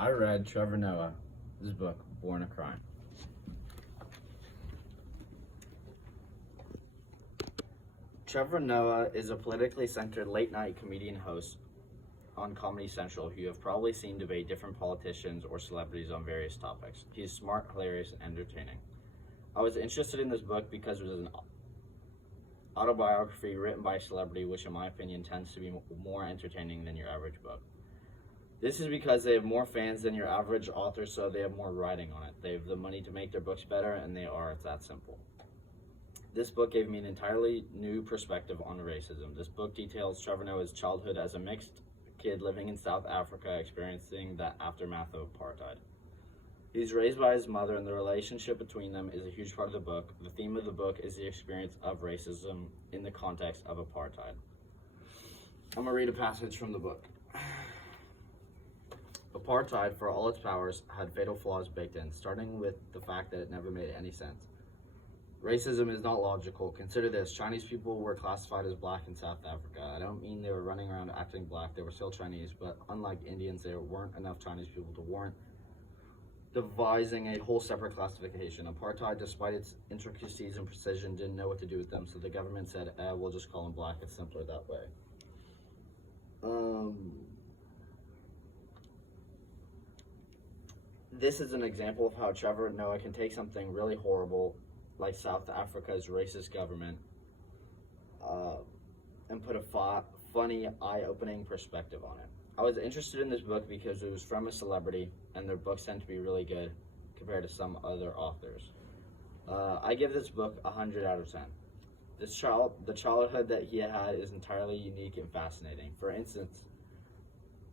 I read Trevor Noah's book, Born a Crime. Trevor Noah is a politically centered late-night comedian host on Comedy Central who you have probably seen debate different politicians or celebrities on various topics. He is smart, hilarious, and entertaining. I was interested in this book because it was an autobiography written by a celebrity, which in my opinion tends to be more entertaining than your average book. This is because they have more fans than your average author, so they have more writing on it. They have the money to make their books better, and it's that simple. This book gave me an entirely new perspective on racism. This book details Trevor Noah's childhood as a mixed kid living in South Africa, experiencing the aftermath of apartheid. He's raised by his mother, and the relationship between them is a huge part of the book. The theme of the book is the experience of racism in the context of apartheid. I'm going to read a passage from the book. Apartheid, for all its powers, had fatal flaws baked in, starting with the fact that it never made any sense. Racism is not logical. Consider this. Chinese people were classified as black in South Africa. I don't mean they were running around acting black. They were still Chinese, but unlike Indians, there weren't enough Chinese people to warrant devising a whole separate classification. Apartheid, despite its intricacies and precision, didn't know what to do with them, so the government said, we'll just call them black. It's simpler that way. This is an example of how Trevor Noah can take something really horrible like South Africa's racist government and put a funny, eye-opening perspective on it. I was interested in this book because it was from a celebrity, and their books tend to be really good compared to some other authors. I give this book 100 out of 10. The childhood that he had is entirely unique and fascinating. For instance,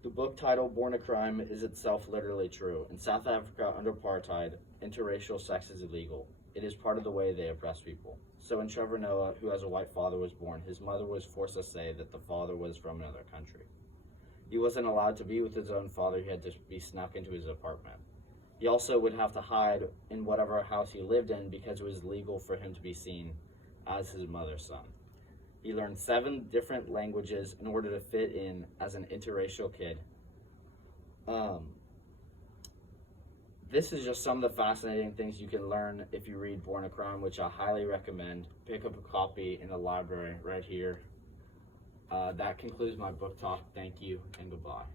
the book title, Born a Crime, is itself literally true. In South Africa, under apartheid, interracial sex is illegal. It is part of the way they oppress people. So when Trevor Noah, who has a white father, was born, his mother was forced to say that the father was from another country. He wasn't allowed to be with his own father. He had to be snuck into his apartment. He also would have to hide in whatever house he lived in because it was legal for him to be seen as his mother's son. He learned 7 different languages in order to fit in as an interracial kid. This is just some of the fascinating things you can learn if you read Born a Crime, which I highly recommend. Pick up a copy in the library right here. That concludes my book talk. Thank you and goodbye.